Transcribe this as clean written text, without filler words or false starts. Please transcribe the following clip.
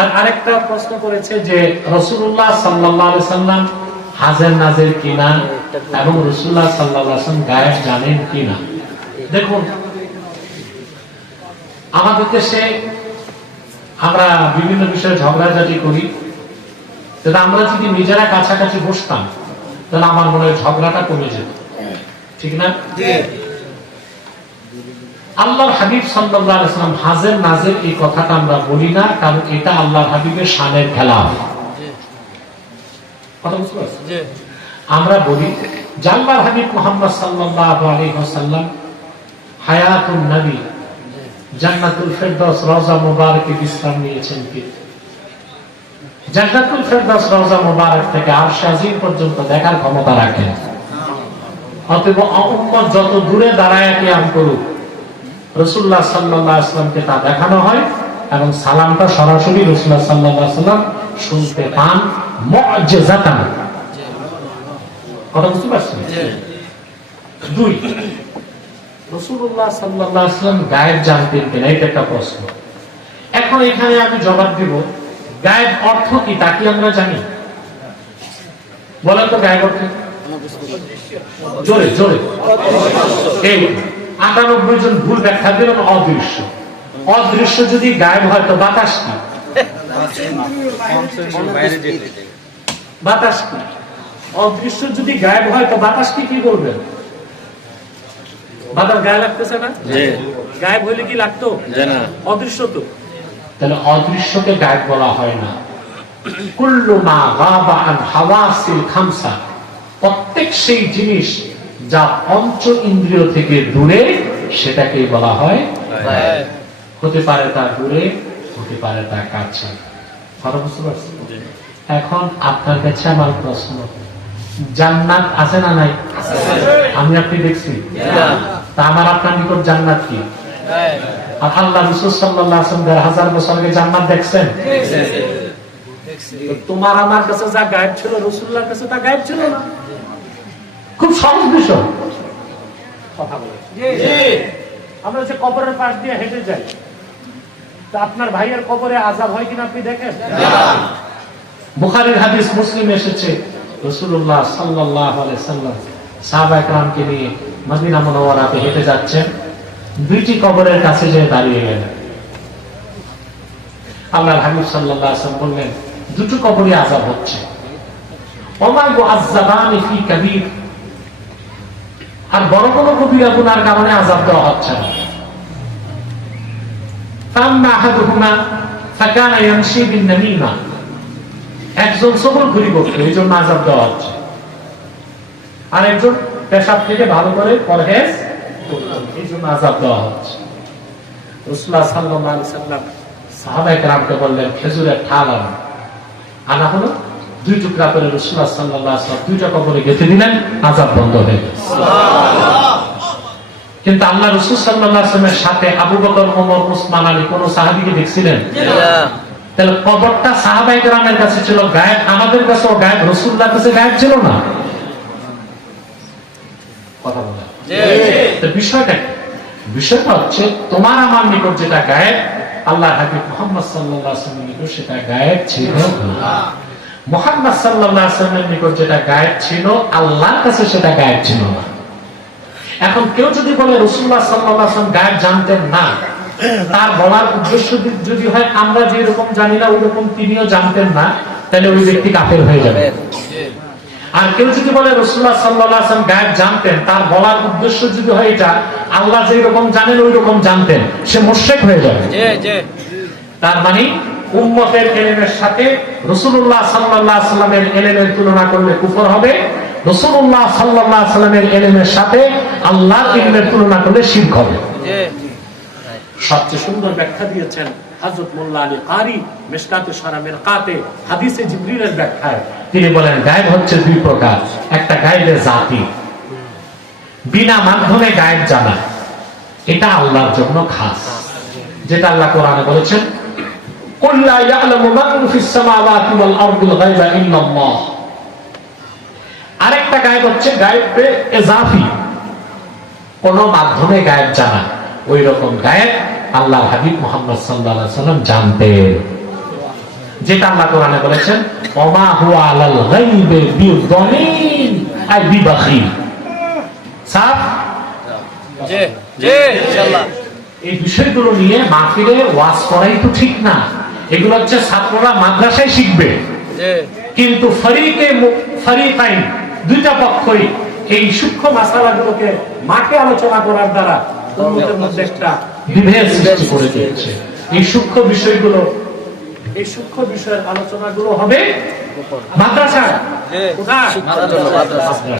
আর আরেকটা প্রশ্ন করেছে যে রাসূলুল্লাহ সাল্লাল্লাহু আলাইহি সাল্লাম হাজের নাজের কিনা এবং রাসূলুল্লাহ সাল্লাল্লাহু আলাইহি সাল্লাম গায়েব জানেন কিনা। দেখুন, আমাদের দেশে আমরা বিভিন্ন বিষয়ে ঝগড়াঝাটি করি, তাহলে আমরা যদি নিজেরা কাছাকাছি বসতাম তাহলে আমার মনে হয় ঝগড়াটা কমে যেত, ঠিক না? আল্লাহর হাবিব সাল্লাল্লাহু আলাইহি ওয়াসাল্লাম হাজের নাজের এই কথাটা আমরা বলি না, কারণ এটা আল্লাহর হাবিবের শানের খেলাফ। কথা বুঝতে পারছেন? আমরা বলি যে আল্লাহর হাবিব মুহাম্মদ সাল্লাল্লাহু আলাইহি ওয়াসাল্লাম হায়াতুন নবী জান্নাতুল ফেরদাউস রওজা মুবারকে বিশ্রাম নিয়েছেন কি? জান্নাতুল ফেরদাউস রওজা মুবারক থেকে আরশ আজিম পর্যন্ত দেখার ক্ষমতা রাখেন। অতএব উম্মত যত দূরে দাঁড়ায় কিয়াম করুক, রাসূলুল্লাহ সাল্লাল্লাহু আলাইহি ওয়াসাল্লামকে তা দেখানো হয় এবং সালামটা সরাসরি রাসূলুল্লাহ সাল্লাল্লাহু আলাইহি ওয়াসাল্লাম শুনতে পান মুআজ্জিজাতান। কথা বুঝতে পারছেন? দুই, রাসূলুল্লাহ সাল্লাল্লাহু আলাইহি ওয়াসাল্লাম গায়েব জানতেন কিনা, এটা একটা প্রশ্ন। এখন এখানে আমি জবাব দেব, গায়েব অর্থ কি তা কি আমরা জানি? বলেন তো গায়েব অর্থ জোরে জোরে। এই 98 জন ভুল ব্যাখ্যা দিলেন অদৃশ্য। অদৃশ্য যদি গায়েব হয় তো বাতাস কি? বাতাস কি? অদৃশ্য যদি গায়েব হয় তো বাতাস কি কি বলবেন? বাতাস গায়ে লাগতেছে না? গায়েব হইলে কি লাগতো? অদৃশ্য তো। তাহলে অদৃশ্যকে গায়েব বলা হয় না। কুল্লু মা গাবা আন হাওয়াসিল খামসা, প্রত্যেক সেই জিনিস যা পঞ্চ ইন্দ্রিয় থেকে দূরে সেটাকে বলা হয় গায়েব। হতে পারে তা দূরে, হতে পারে তা কাছে। কথা বুঝতে পারছেন? এখন আপনার কাছে আমার প্রশ্ন, জান্নাত আছে না নাই? আমি আপনি দেখছি, তা আমার আপনার নিকট জান্নাত কি? আর আল্লাহ রাসূল সাল্লাল্লাহু আলাইহি ওয়াসাল্লাম 1000 বছর আগে জান্নাত দেখছেন? তোমার আমার কাছে যা গায়েব ছিল রাসূলুল্লাহর কাছে তা গায়েব ছিল না। খুব সহজ বিষয়। কথা বলে আমরা যে কবরের পাশ দিয়ে হেঁটে যাই, তা আপনার ভাইয়ের কবরে আযাব হয় কিনা আপনি দেখেন? বুখারীর হাদিস, মুসলিম এসেছে, রাসূলুল্লাহ সাল্লাল্লাহু আলাইহি ওয়াসাল্লাম সাহাবায়ে কেরামকে নিয়ে মদিনা মুনাওয়ারাতে হেঁটে যাচ্ছেন, দুইটি কবরের কাছে যেয়ে দাঁড়িয়ে গেলেন। আল্লাহর হাবিব সাল্লাল্লাহু আলাইহি ওয়াসাল্লাম বললেন, দুটো কবরে আযাব হচ্ছে। ওমা ইউআযাবানি ফি কাবীর, আর বড় কোনো কবিরা গুনার কারণে আযাব দেওয়া হচ্ছে না। ফাম্মা আহাদুহুমা ফাকানা ইয়ামশি বিন নামিমা, একজন চগলখুরি করতো, এই জন্য আযাব দেওয়া হচ্ছে। আর একজন পেশাব থেকে ভালো করে পরহেজ করতো, এই জন্য আযাব দেওয়া হচ্ছে। রাসূলুল্লাহ সাল্লাল্লাহু আলাইহি ওয়াসাল্লাম সাহাবায়ে কেরামকে বললেন, খেজুরের ঠাল আনা হলো, 2 টুকরা করে রাসূলুল্লাহ সাল্লাল্লাহু আলাইহি ওয়াসাল্লাম 2টা কবরে গেঁথে দিলেন, আযাব বন্ধ হয়ে গেল। কিন্তু আল্লাহ রাসূল সাল্লাল্লাহু আলাইহি ওয়াসাল্লামের সাথে আবু বকর, ওমর, উসমান, আলী কোন সাহাবীকে দেখছিলেন? তাহলে কবরটা সাহাবায়ে কেরামের কাছে ছিল গায়েব, আমাদের কাছেও গায়েব, রাসূলুল্লাহর কাছে গায়েব ছিল না। কথা বলা তো বিষয়টা কি? বিষয়টা হচ্ছে তোমার আমার নিকট যেটা গায়েব, আল্লাহর হাবিব মুহাম্মদ সাল্লাল্লাহু আলাইহি ওয়াসাল্লামের নিকট সেটা গায়েব ছিল না। মুহাম্মদ সাল্লাল্লাহু আলাইহি ওয়াসাল্লামের নিকট যেটা গায়েব ছিল, আল্লাহর কাছে সেটা গায়েব ছিল না। এখন কেউ যদি বলে রাসূলুল্লাহ সাল্লাল্লাহু আলাইহি ওয়াসাল্লাম গায়েব জানতেন না, তার বলার উদ্দেশ্য যদি হয় আমরা যে রকম জানি না ওই রকম তিনিও জানতেন না, তাহলে ওই ব্যক্তি কাফের হয়ে যাবে। আর কেউ যদি বলে রাসূলুল্লাহ সাল্লাল্লাহু আলাইহি ওয়াসাল্লাম গায়েব জানতেন, তার বলার উদ্দেশ্য যদি হয় এটা আল্লাহ যে রকম জানেন ওই রকম জানতেন, সে মুশরিক হয়ে যাবে। তার মানে উম্মতের ইলমের সাথে রাসূলুল্লাহ সাল্লাল্লাহু আলাইহি ওয়াসাল্লামের ইলমের তুলনা করলে কুফর হবে, রাসূলুল্লাহ সাল্লাল্লাহু আলাইহি ওয়াসাল্লামের ইলমের সাথে আল্লাহর ইলমের তুলনা করলে শিরক হবে। সবচেয়ে সুন্দর ব্যাখ্যা দিয়েছেন হযরত মোল্লা আলী কারি মিশকাতে শরামের কাতে হাদিসে জিবরিলের ব্যাখ্যায়। তিনি বলেন গায়েব হচ্ছে 2 প্রকার, একটা গায়েবের জাতি, বিনা মাধ্যমে গায়েব জানা, এটা আল্লাহর জন্য খাস, যেটা আল্লাহ কোরআনে বলেছেন, কুল লা ইয়ালামু মান ফিস সামাওয়াতি ওয়াল আরদিল গায়বা ইল্লাল্লাহ। আরেকটা গায়েব হচ্ছে গায়েবে ইজাফি, কোন মাধ্যমে গায়েব জানা, ওই রকম গায়েব আল্লাহর হাবিব মুহাম্মদ সাল্লাল্লাহু আলাইহি ওয়াসাল্লাম জানতেন। যেটা আল্লাহ কোরআনে বলেছেন ওমা হুয়া আলাল গায়বি বিদানিন আই বিবাখিল। সাফ? জি জি ইনশাআল্লাহ। এই বিষয়গুলো নিয়ে মাহফিলে ওয়াজ করাই তো ঠিক না, এগুলো হচ্ছে ছাত্ররা মাদ্রাসায় শিখবে, কিন্তু ফরিকাইন দুইটা পক্ষই এই সূক্ষ্ম মাসালাগুলোকে মাঠে আলোচনা করার দ্বারা উম্মতের মধ্যে একটা বিভেদ সৃষ্টি করে দিয়েছে। এই সূক্ষ্ম বিষয়ের আলোচনাগুলো হবে মাদ্রাসা। কোথায়? মাদ্রাসা।